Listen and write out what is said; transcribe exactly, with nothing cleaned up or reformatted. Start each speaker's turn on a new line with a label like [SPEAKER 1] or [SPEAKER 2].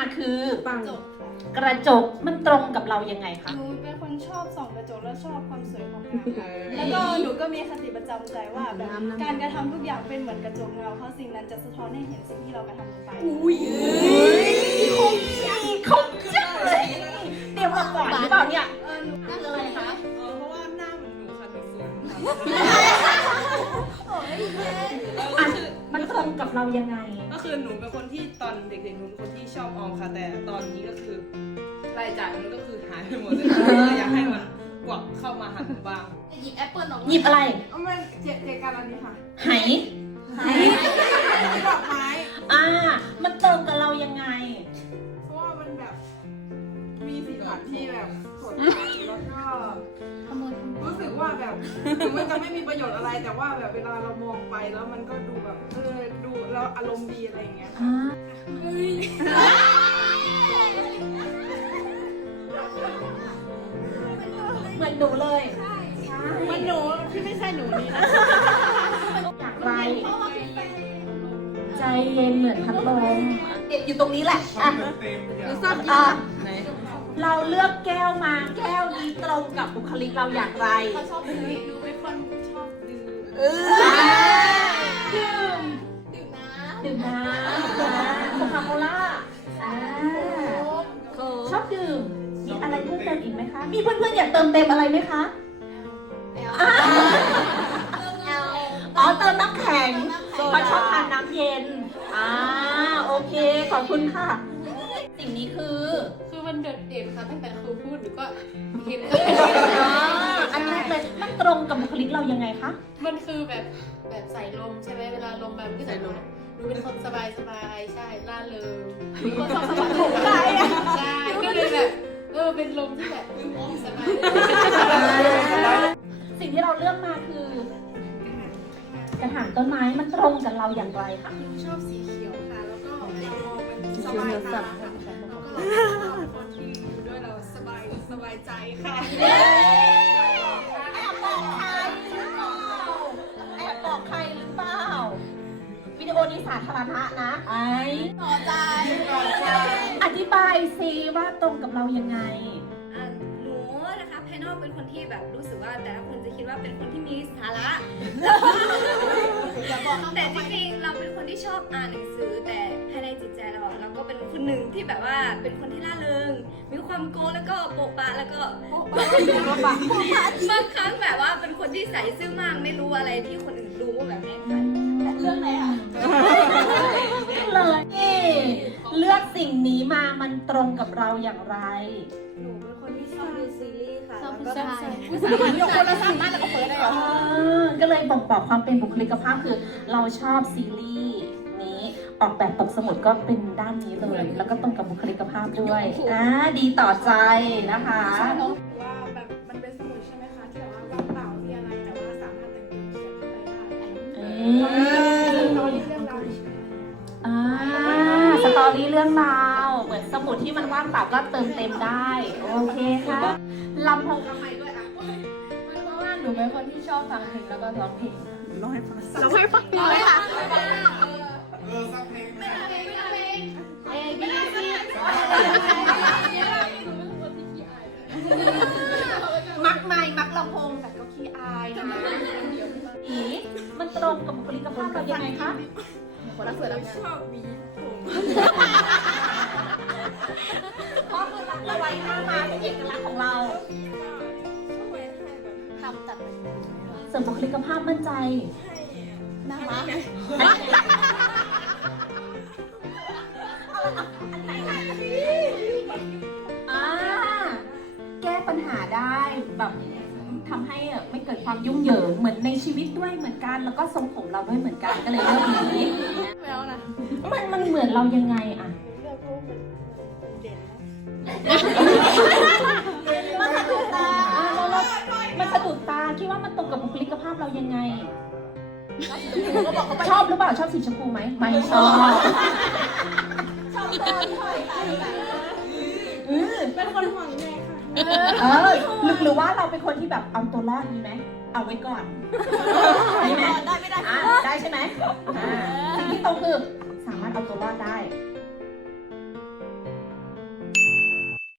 [SPEAKER 1] คือ
[SPEAKER 2] ปัง
[SPEAKER 1] กระจกมันตรงกับเรายังไงคะ
[SPEAKER 3] หนูเป็นคนชอบส่องกระจกแล้วชอบความสวยความงามแล้วก็หนูก็มีคติประจำใจว่าแบบการกระทำทุกอย่างเป็นเหมือนกระจกเงาเพราะสิ่งนั้นจะสะท้อนให้เห็นสิ่งที่เรากระทำลงไป
[SPEAKER 1] อุ้ยคมจังคมจังเลยเตรียมมาก่อนหรือเปล่าเนี่ย
[SPEAKER 3] เออหนู
[SPEAKER 1] นั่นเลยคะ
[SPEAKER 2] เออเพราะว่าหน้าเหมือนหนูค่ะหนูสวย
[SPEAKER 1] อ่ะมันตรงกับเรายังไง
[SPEAKER 2] ก็คือหนูเป็นคนที่ตอนเด็กๆหนูเป็นคนที่ชอบออมค่ะ แต่ตอนนี้ก็คือรายจ่ายมันก็คือหายไปหมดเลยค่ะอยากให้มันกวักเข้ามาหาหนูบ้าง
[SPEAKER 3] หยิบแอปเปิลออก
[SPEAKER 1] หยิบอะไร
[SPEAKER 2] เอามาเจเจกันอันนี้ค่ะ
[SPEAKER 1] ไห
[SPEAKER 2] ดอกไม้
[SPEAKER 1] อ่า มันตรงกับเรายังไง
[SPEAKER 2] เพราะว่ามันแบบมีสีสันที่แบบสดใสแล้วก็
[SPEAKER 3] ขโมยขโมย
[SPEAKER 2] รู้สึกว่าแบบถึงมันจะไม่มีประโยชน์อะไร แต่ว่าแบบเวลาเรามองไปแล้วมันก็ดูแบบเออดูแล้วอารมณ์ดีอะไรอย่างเงี้ย
[SPEAKER 1] อ่าเหมือนหนูเลยใช่
[SPEAKER 3] มันหนูที่ไม่ใช่หนูนี่นะ
[SPEAKER 1] อย่างไร ใจเย็นเหมือนพัดลมเด็กอยู่ตรงนี้แหละอ่ะ
[SPEAKER 2] หนูชอบ
[SPEAKER 1] อ่ะ
[SPEAKER 2] ไหน
[SPEAKER 1] เราเลือกแก้วมาแก้วนี้ตรงกับบุคลิกเราอย่างไร
[SPEAKER 3] เขาชอบดื่มหนูเป็นคนชอบดื่ม
[SPEAKER 1] อ่าดื่ม
[SPEAKER 3] ดื่มน้
[SPEAKER 1] ดื่มน้ำโคคาโคล่าอ่า
[SPEAKER 3] ำ
[SPEAKER 1] ชอบดื่ม มีอะไรเพิ่มเติมอีกไหมคะ มีเพื่อนๆอยากเติมเต็มอะไรไหมคะอ่าอ๋อเติมน้ำแข็งเพราะชอบทานน้ำเย็น อ่าโอเค ขอบคุณค่ะ สิ่งนี้คือ
[SPEAKER 3] คือมันโดดเด่นค่ะตั้งแต่ครูพูดหนูก็เห็น
[SPEAKER 1] อ่าอันแรกเลยมันตรงกับบุคลิกเรายังไงคะ
[SPEAKER 3] มันคือแบบแบบใส่ลมใช่ไหมเวลาลมมันก็ใส่ลมหนูเป็นคนสบายสบายใช่ล่าเริงหนูก็ชอบสบายใช่ใช่ก็เลยแบบเออเป็นลมที่แบบสบาย
[SPEAKER 1] สิ่งที่เราเลือกมาคือ กระถางต้นไม้มันตรงกับเราอย่างไรคะ
[SPEAKER 3] ชอบสีเขียวค่ะแล้วก็เรามองมันสบายตาแล้วก็คนที่อยู่ด้วยเราสบายสบายใจค่ะ
[SPEAKER 1] แอบบอกใครหรือเปล่าแอบบอกใครหรือเปล่าวิดีโอนี้สาธารณะนะไอ้
[SPEAKER 3] ต่อใจ
[SPEAKER 1] อธิบายสิว่าตรงกับเรายังไง
[SPEAKER 4] อ่ะหนูนะคะภายนอกเป็นคนที่แบบรู้สึกว่าแต่ละคนจะคิดว่าเป็นคนที่มีสาระ แต่จริงๆเราเป็นคนที่ชอบอ่านหนังสือ แต่ภายในจิตใจเราอะเราก็เป็นคนหนึ่งที่แบบว่าเป็นคนที่ร่าเริง มีความโกงแล้วก็โปะปะแล้วก็บางครั้งแบบว่าเป็นคนที่ใส่ซื่อมากไม่รู้อะไรที่คนอื่นรู้แบบนี้ค่ะ
[SPEAKER 3] เรื่องไหนอ่ะ
[SPEAKER 1] เลยนี่เลือกสิ่งนี้มามันตรงกับเราอย่างไร
[SPEAKER 4] หนูเป็นคนที่ชอบดูซีรีส์ค่ะ
[SPEAKER 3] ชอบ
[SPEAKER 4] แล้ว
[SPEAKER 3] ผู้
[SPEAKER 4] ก็
[SPEAKER 3] ชาย
[SPEAKER 4] ผู้ชายยกคนละสามารถแล้วก็เปิดได้เหรอ
[SPEAKER 1] ก็เลยบ่งบอกความเป็นบุคลิกภาพคือ เราชอบซีรีส์นี้ออกแบบปกสมุดก็เป็นด้านนี้เลย แล้วก็ตรงกับบุคลิกภาพด้วยอ่าดีต่อใจนะคะ
[SPEAKER 3] ว่าแบบมันเป็นสมุดใช่ไหมคะที่แบบว่าว่างเปล่ามีอะไรแต่ว่าสามารถแต่งตัวเขียนไปได้
[SPEAKER 1] เอ
[SPEAKER 3] เรา
[SPEAKER 1] อ
[SPEAKER 3] เรื่องราว
[SPEAKER 1] อ่าสตอรี่เรื่องราวเหมือนสมุดที่มันว่างเปล่าก็เติมเต็มได้ โอเคค่ะลำโพง
[SPEAKER 3] ทำไมด้วยอ่ะเพราะว่าหนูเป็นคนที่ชอบฟังเพลงแล้วก็ร้องเพลง
[SPEAKER 2] ร้องให้ฟัง
[SPEAKER 3] ร้องให้ฟังร้องให้ฟัง
[SPEAKER 5] เออสักเพลงไหม
[SPEAKER 3] เอบีซี
[SPEAKER 1] มักไม่มักลำโพงแต่ก็ขี้อายนะอีมันตรงกับบุคลิกภาพเรายังไงคะ
[SPEAKER 3] คนรักสวยรักงาม
[SPEAKER 2] ชอบมีผม
[SPEAKER 1] เพราะคือเราไว้หน้ามาเป็นเอกลักษณ์ของเรา
[SPEAKER 2] ชอบไว้ให้แบบ
[SPEAKER 3] ทำตัดเป็น
[SPEAKER 1] เสริมบุคลิกภาพมั่นใจ
[SPEAKER 3] น่ารัก
[SPEAKER 1] อ่าแก้ปัญหาได้แบบทำให้ไม่เกิดความยุ่งเหยิงเหมือนในชีวิตด้วยเหมือนกัน แล้วก็ทรงผมเราด้วยเหมือนกันก็เลยเลือกนี้
[SPEAKER 3] แมวนะ
[SPEAKER 1] มันมันเหมือนเรายังไงอะ
[SPEAKER 3] เลือกเพราะมันมันเด่น
[SPEAKER 1] มันสะดุดตามันสะดุดตาคิดว่ามันตรงกับบุคลิกภาพเรายังไง ชอบหรือเปล่าชอบสีชมพูไหมไม่ชอบ
[SPEAKER 3] ชอบเดินถอยไป
[SPEAKER 1] เออ
[SPEAKER 3] เป็นคนห่วงแม่ค่ะ
[SPEAKER 1] เออหรือหรือว่าเราเป็นคนที่แบบเอาตัวรอดมีไหมเอาไว้ก่อนได้ไหม
[SPEAKER 3] ได้ไม่ได้
[SPEAKER 1] อ่าได้ใช่ไหมอ่าสิ่งที่ตรงคือสามารถเอาตัวรอดได้